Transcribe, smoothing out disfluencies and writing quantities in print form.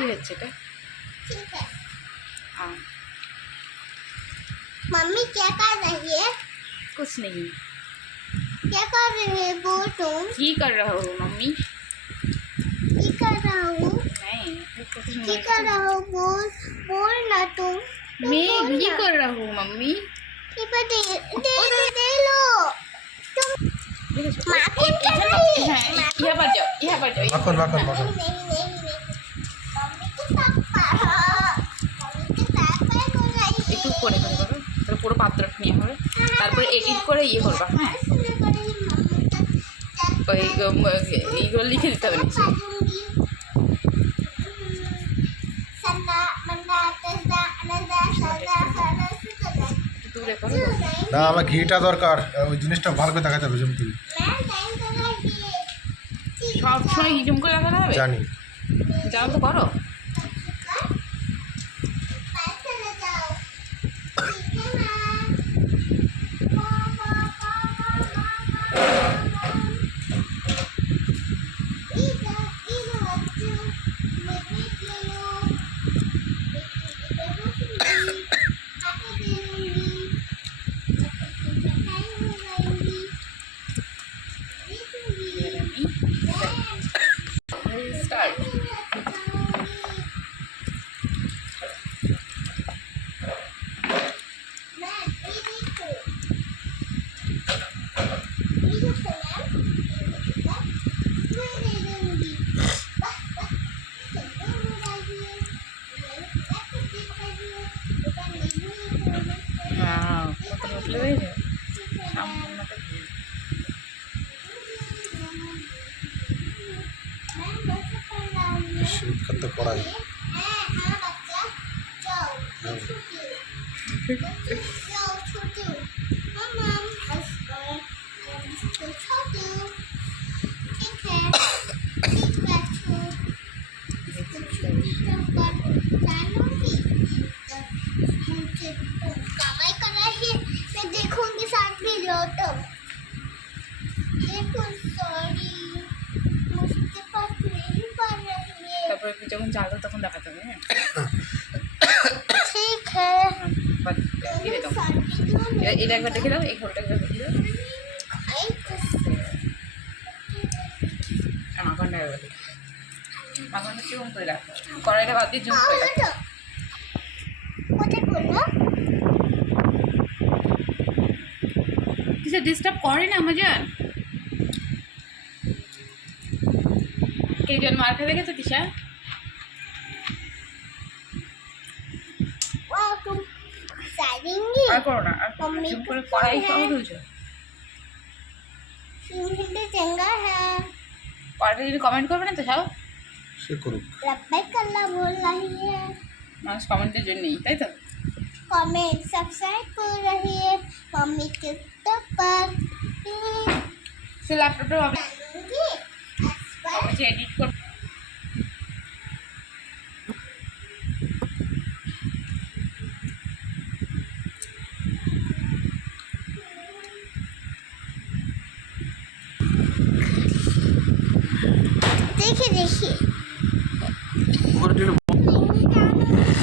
কি হচ্ছে এটা? ठीक है हाँ मम्मी क्या कर रही है कुछ नहीं। क्या कर रही है बोल तुम की कर रहा हो मम्मी? की कर रहा हूँ नहीं कुछ की नहीं। कर रहा हूँ बोल बोल ना तुम मैं बोल भी ना। कर रहा हूँ मम्मी। ये पर दे दे लो तुम माखन कर इधर रही है हाँ, यहाँ पर जाओ यहाँ पर जाओ। মাখন মাখন মাখন नहीं मम्मी के साथ मम्मी के साथ मैं कर रही है একটু করে করে করো, তাহলে পুরো পাত্রটা নিয়ে হবে, তারপরে এডিট করে ইয়ে করবা। হ্যাঁ ওই এইগুলো লিখে দিতে হবে নিচে। একটু দূরে করো। না আমার ঘিটা দরকার ওই জিনিসটা ভালো করে দেখাতে হবে জুম করে সব সময় হিজুম করে লাগানো হবে? জানি যাও তো করো। স্টার্ট। কত মশলা হয়েছে সামান্যটা দিয়ে। বিখ্যাত কড়াই कमाई कर रही है मैं देखूंगी साथ भी लो तुम देखो सॉरी मुझके पास नहीं पड़ रही है তারপরে যখন জ্বালবে তখন দেখাতে হবে। হ্যাঁ ठीक है দিয়ে দাও। এটা একবার দেখে দাও, এই ঘরটা একবার দেখে দাও। মাখনটা একবার দেখে দাও। মাখনটা জুম করে রাখো, কড়াইটা বাদ দিয়ে জুম করে রাখো। কোথায় বললো কিছু ডিস্টার্ব করে না মজান? কেজন মার খেয়ে দেখেছো তিশা? वाह तुम सारेंगे আর করো না, আর मम्मी জুম করে को কড়াই है। সহ তুলছো। सिंह चंगा है কড়াইটা যদি কমেন্ট করবে না তো সব সে করুক रब्बे कल्ला बोल रही है মানুষ কমেন্টের জন্যই, তাই তো? कमेंट सब्सक्राइब कर रही है मम्मी के पर সে ল্যাপটপটা হবে এডিট কর। देखिए देखिए